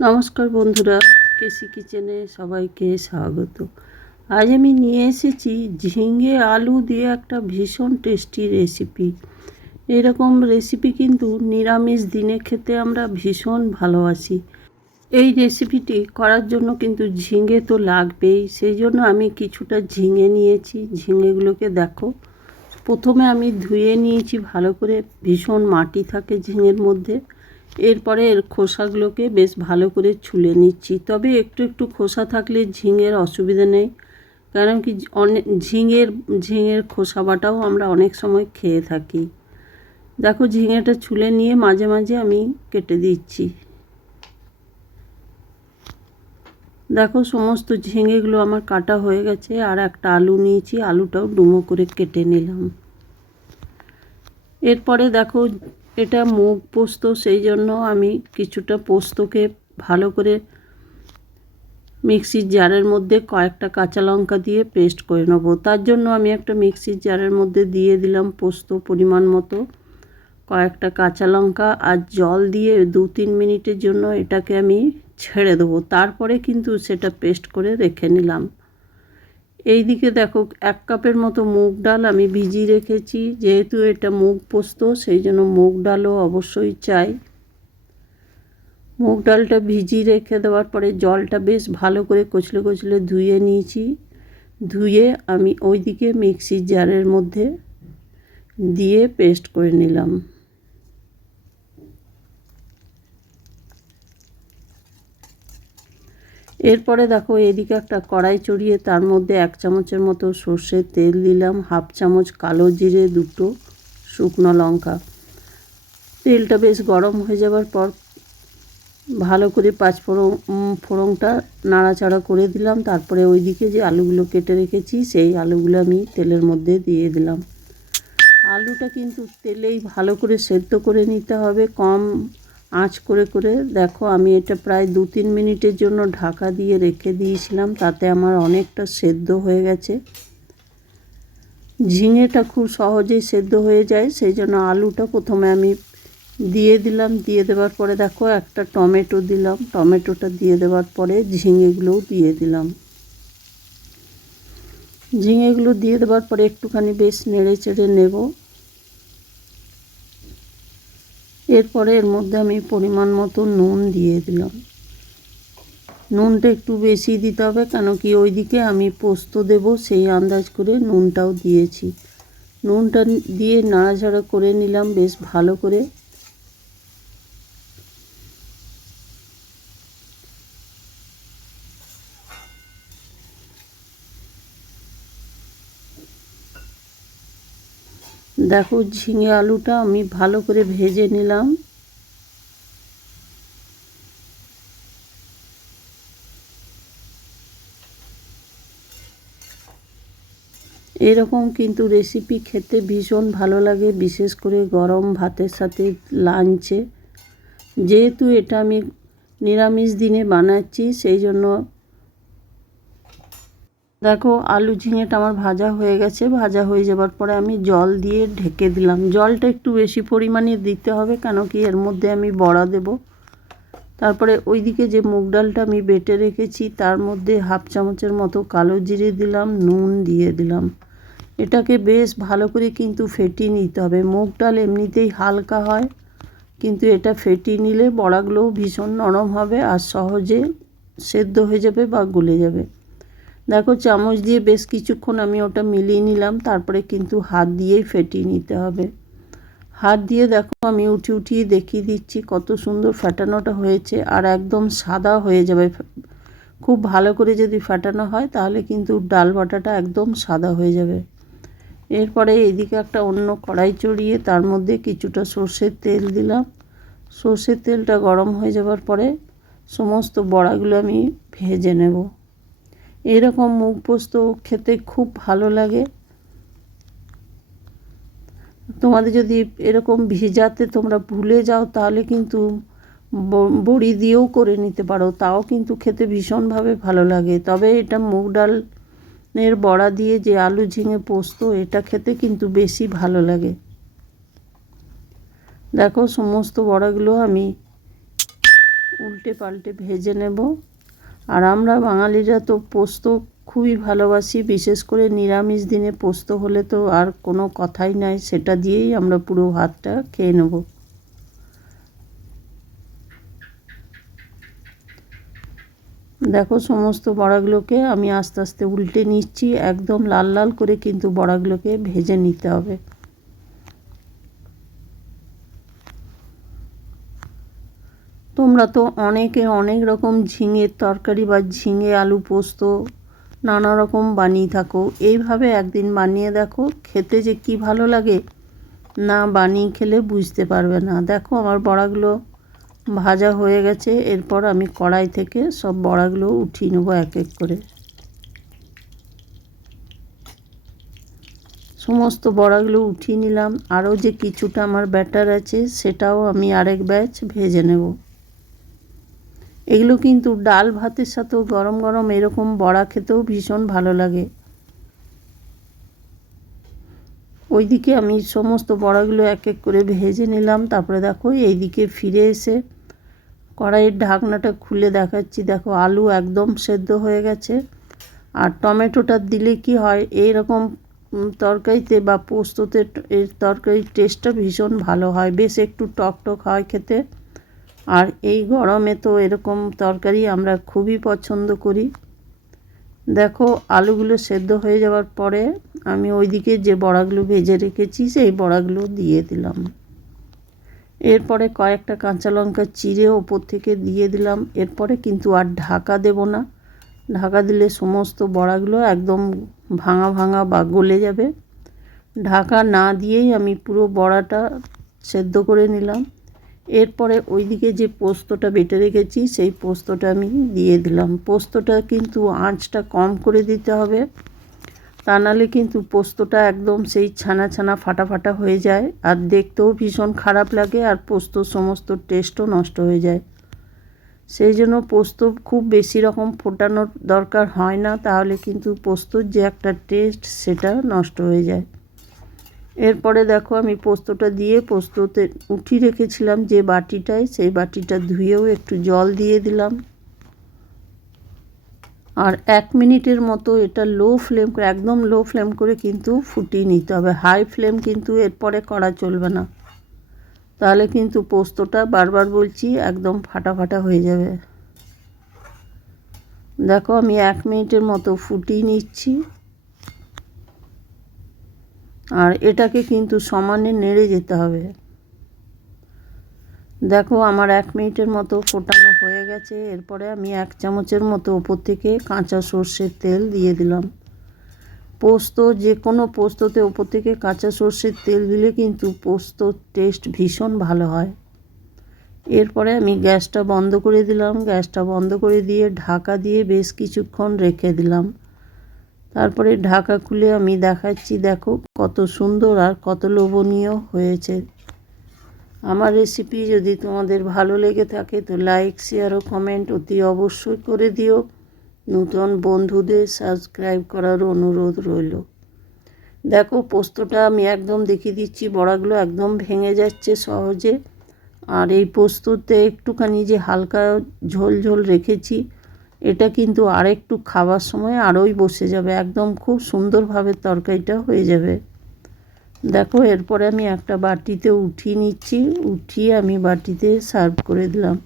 নমস্কার বন্ধুরা, কেসি কিচেনে সবাইকে স্বাগত। আজ আমি নিয়ে এসেছি ঝিঙে আলু দিয়ে একটা ভীষণ টেস্টি রেসিপি। এরকম রেসিপি কিন্তু নিরামিষ দিনে খেতে আমরা ভীষণ ভালোবাসি। এই রেসিপিটি করার জন্য কিন্তু ঝিঙে তো লাগবেই, সেই জন্য আমি কিছুটা ঝিঙে নিয়েছি। ঝিঙেগুলোকে দেখো, প্রথমে আমি ধুয়ে নিয়েছি ভালো করে, ভীষণ মাটি থাকে ঝিঙের মধ্যে। এরপরে এর খোসাগুলোকে বেশ ভালো করে ছুলে নিচ্ছি। তবে একটু একটু খোসা থাকলে ঝিঙের অসুবিধা নেই, কারণ কি অনেক ঝিঙের খোসা বাটাও আমরা অনেক সময় খেয়ে থাকি। দেখো, ঝিঙেটা ছুলে নিয়ে মাঝে মাঝে আমি কেটে দিচ্ছি। দেখো, সমস্ত ঝিঙেগুলো আমার কাটা হয়ে গেছে। আর একটা আলু নিয়েছি, আলুটাও ডুমো করে কেটে নিলাম। এরপরে দেখো, এটা মুগ পোস্ত, সেই জন্য আমি কিছুটা পোস্তকে ভালো করে মিক্সির জারের মধ্যে কয়েকটা কাঁচা লঙ্কা দিয়ে পেস্ট করে নেব। তার জন্য আমি একটা মিক্সির জারের মধ্যে দিয়ে দিলাম পোস্ত পরিমাণ মতো, কয়েকটা কাঁচা লঙ্কা আর জল দিয়ে 2-3 মিনিটের জন্য এটাকে আমি ছেড়ে দেবো। তারপরে কিন্তু সেটা পেস্ট করে রেখে নিলাম। এই দিকে দেখো, 1 কাপের মতো মুগ ডাল আমি ভিজিয়ে রেখেছি। যেহেতু এটা মুগ পোস্ত, সেই জন্য মুগ ডালও অবশ্যই চাই। মুগ ডালটা ভিজিয়ে রেখে দেওয়ার পরে জলটা বেশ ভালো করে কচলে কচলে ধুয়ে নিয়েছি। ধুয়ে আমি ওইদিকে মিক্সির জারের মধ্যে দিয়ে পেস্ট করে নিলাম। এরপরে দেখো, এদিকে একটা কড়াই চড়িয়ে তার মধ্যে 1 চামচের মতো সর্ষের তেল দিলাম, 1/2 চামচ কালো জিরে, 2টো শুকনো লঙ্কা। তেলটা বেশ গরম হয়ে যাবার পর ভালো করে 5 ফোড়নটা নাড়াচাড়া করে দিলাম। তারপরে ওইদিকে যে আলুগুলো কেটে রেখেছি সেই আলুগুলো আমি তেলের মধ্যে দিয়ে দিলাম। আলুটা কিন্তু তেলেই ভালো করে সেদ্ধ করে নিতে হবে, কম আঁচ করে করে। দেখো, আমি এটা প্রায় 2-3 মিনিটের জন্য ঢাকা দিয়ে রেখে দিয়েছিলাম, তাতে আমার অনেকটা সেদ্ধ হয়ে গেছে। ঝিঙেটা খুব সহজেই সেদ্ধ হয়ে যায়, সেই জন্য আলুটা প্রথমে আমি দিয়ে দিলাম। দিয়ে দেওয়ার পরে দেখো, একটা টমেটো দিলাম। টমেটোটা দিয়ে দেওয়ার পরে ঝিঙেগুলোও দিয়ে দিলাম। ঝিঙেগুলো দিয়ে দেওয়ার পরে একটুখানি বেশ নেড়ে চেড়ে নেব। এরপরে এর মধ্যে আমি পরিমাণ মতো নুন দিয়ে দিলাম। নুনটা একটু বেশি দিতে হবে, কেন কি ওইদিকে আমি পোস্ত দেব, সেই আন্দাজ করে নুনটাও দিয়েছি। নুনটা দিয়ে নাড়াচাড়া করে নিলাম বেশ ভালো করে। দেখো, ঝিঙে আলুটা আমি ভালো করে ভেজে নিলাম। এরকম কিন্তু রেসিপি খেতে ভীষণ ভালো লাগে, বিশেষ করে গরম ভাতের সাথে লাঞ্চে। যেহেতু এটা আমি নিরামিষ দিনে বানাচ্ছি, সেই জন্য দেখো, আলু ঝিঙেটা আমার ভাজা হয়ে গেছে। ভাজা হয়ে যাবার পরে আমি জল দিয়ে ঢেকে দিলাম। জলটা একটু বেশি পরিমাণে দিতে হবে, কেন কি এর মধ্যে আমি বড়া দেব। তারপরে ওইদিকে যে মুগ ডালটা আমি বেটে রেখেছি তার মধ্যে 1/2 চামচের মতো কালো জিরে দিলাম, নুন দিয়ে দিলাম। এটাকে বেশ ভালো করে কিন্তু ফেটিয়ে নিতে হবে। মুগ ডাল এমনিতেই হালকা হয়, কিন্তু এটা ফেটিয়ে নিলে বড়াগুলোও ভীষণ নরম হবে আর সহজে সেদ্ধ হয়ে যাবে বা গলে যাবে। দেখো, চামচ দিয়ে বেশ কিছুক্ষণ আমি ওটা মিলিয়ে নিলাম। তারপরে কিন্তু হাত দিয়েই ফেটিয়ে নিতে হবে। হাত দিয়ে দেখো, আমি উঠিয়ে দেখিয়ে দিচ্ছি কত সুন্দর ফেটানোটা হয়েছে, আর একদম সাদা হয়ে যাবে। খুব ভালো করে যদি ফেটানো হয় তাহলে কিন্তু ডাল বাটাটা একদম সাদা হয়ে যাবে। এরপরে এদিকে একটা অন্য কড়াই চড়িয়ে তার মধ্যে কিছুটা সর্ষের তেল দিলাম। সর্ষের তেলটা গরম হয়ে যাবার পরে সমস্ত বড়াগুলো আমি ভেজে নেব। এরকম মুগ পোস্ত খেতে খুব ভালো লাগে। তোমাদের যদি এরকম ভিজাতে তোমরা ভুলে যাও তাহলে কিন্তু বড়ি দিয়েও করে নিতে পারো, তাও কিন্তু খেতে ভীষণভাবে ভালো লাগে। তবে এটা মুগ ডালের বড়া দিয়ে যে আলু ঝিঙে পোস্ত, এটা খেতে কিন্তু বেশি ভালো লাগে। দেখো, সমস্ত বড়াগুলো আমি উল্টে পাল্টে ভেজে নেব। আর আমরা বাঙালিরা তো পোস্ত খুবই ভালোবাসি, বিশেষ করে নিরামিষ দিনে পোস্ত হলে তো আর কোনো কথাই নাই, সেটা দিয়েই আমরা পুরো ভাতটা খেয়ে নেব। দেখো সমস্ত বড়াগুলোকে আমি আস্তে আস্তে উল্টে নিচ্ছি, একদম লাল লাল করে কিন্তু বড়াগুলোকে ভেজে নিতে হবে। তোমরা তো অনেকে অনেক রকম ঝিঙের তরকারি বা ঝিঙে আলু পোস্ত নানা রকম বানিয়ে থাকো, এইভাবে একদিন বানিয়ে দেখো, খেতে যে কি ভালো লাগে না বানিয়ে খেলে বুঝতে পারবে না। দেখো আমার বড়াগুলো ভাজা হয়ে গেছে, এরপর আমি কড়াই থেকে সব বড়াগুলো উঠিয়ে নেবো এক এক করে। সমস্ত বড়াগুলো উঠিয়ে নিলাম। আরও যে কিছুটা আমার ব্যাটার আছে সেটাও আমি আরেক ব্যাচ ভেজে নেব। এগুলো কিন্তু ডাল ভাতের সাথেও গরম গরম এরকম বড়া খেতেও ভীষণ ভালো লাগে। ওইদিকে আমি সমস্ত বড়াগুলো এক এক করে ভেজে নিলাম। তারপরে দেখো এইদিকে ফিরে এসে কড়াইয়ের ঢাকনাটা খুলে দেখাচ্ছি, দেখো আলু একদম সেদ্ধ হয়ে গেছে। আর টমেটোটা দিলে কি হয়, এইরকম তরকারিতে বা পোস্ততে এর তরকারির টেস্টটা ভীষণ ভালো হয়, বেশ একটু টক টক হয় খেতে। আর এই গরমে তো এরকম তরকারি আমরা খুবই পছন্দ করি। দেখো আলুগুলো সেদ্ধ হয়ে যাওয়ার পরে আমি ওইদিকে যে বড়াগুলো ভেজে রেখেছি সেই বড়াগুলো দিয়ে দিলাম। এরপরে কয়েকটা কাঁচা লঙ্কা চিড়ে ওপর থেকে দিয়ে দিলাম। এরপরে কিন্তু আর ঢাকা দেব না, ঢাকা দিলে সমস্ত বড়াগুলো একদম ভাঙা ভাঙা বা গলে যাবে। ঢাকা না দিয়েই আমি পুরো বড়াটা সেদ্ধ করে নিলাম। এরপরে ওইদিকে যে পোস্তটা বেটে রেখেছি সেই পোস্তটা আমি দিয়ে দিলাম। পোস্তটা কিন্তু আঁচটা কম করে দিতে হবে, তা নাহলে কিন্তু পোস্তটা একদম সেই ছানা ছানা ফাটা ফাটা হয়ে যায়, আর দেখতেও ভীষণ খারাপ লাগে, আর পোস্তর সমস্ত টেস্টও নষ্ট হয়ে যায়। সেই জন্য পোস্ত খুব বেশি রকম ফোটানোর দরকার হয় না, তাহলে কিন্তু পোস্তর যে একটা টেস্ট সেটা নষ্ট হয়ে যায়। এরপরে দেখো আমি পোস্তটা দিয়ে পোস্ততে উঠিয়ে রেখেছিলাম যে বাটিটায়, সেই বাটিটা ধুয়েও একটু জল দিয়ে দিলাম। আর 1 মিনিটের মতো এটা লো ফ্লেম করে, একদম লো ফ্লেম করে কিন্তু ফুটিয়ে নিতে হবে। হাই ফ্লেম কিন্তু এরপরে করা চলবে না, তাহলে কিন্তু পোস্তটা বারবার বলছি একদম ফাটা ফাটা হয়ে যাবে। দেখো আমি 1 মিনিটের মতো ফুটিয়ে নিচ্ছি, আর এটাকে কিন্তু সমানে নেড়ে যেতে হবে। দেখো আমার 1 মিনিটের মতো ফোটানো হয়ে গেছে। এরপরে আমি 1 চামচের মতো ওপর থেকে কাঁচা সর্ষের তেল দিয়ে দিলাম। পোস্ত যে কোনো পোস্ততে ওপর থেকে কাঁচা সর্ষের তেল দিলে কিন্তু পোস্তর টেস্ট ভীষণ ভালো হয়। এরপরে আমি গ্যাসটা বন্ধ করে দিলাম। গ্যাসটা বন্ধ করে দিয়ে ঢাকা দিয়ে বেশ কিছুক্ষণ রেখে দিলাম। তারপরে ঢাকা খুলে আমি দেখাচ্ছি, দেখো কত সুন্দর আর কত লোভনীয় হয়েছে। আমার রেসিপি যদি তোমাদের ভালো লেগে থাকে তো লাইক শেয়ার ও কমেন্ট অতি অবশ্যই করে দিও। নতুন বন্ধুদের সাবস্ক্রাইব করার অনুরোধ রইল। দেখো পোস্তটা আমি একদম দেখিয়ে দিচ্ছি, বড়াগুলো একদম ভেঙে যাচ্ছে সহজে। আর এই পোস্ততে একটুখানি যে হালকা ঝোল ঝোল রেখেছি, এটা কিন্তু আরেকটু খাওয়ার সময় আরোই বসে যাবে, একদম খুব সুন্দরভাবে তরকারিটা হয়ে যাবে। দেখো এরপরে আমি একটা বাটিতে উঠিয়ে নিচ্ছি, উঠিয়ে আমি বাটিতে সার্ভ করে দিলাম।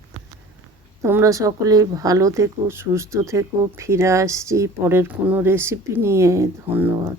তোমরা সকলে ভালো থেকো, সুস্থ থেকো। ফিরে আসছি পরের কোনো রেসিপি নিয়ে। ধন্যবাদ।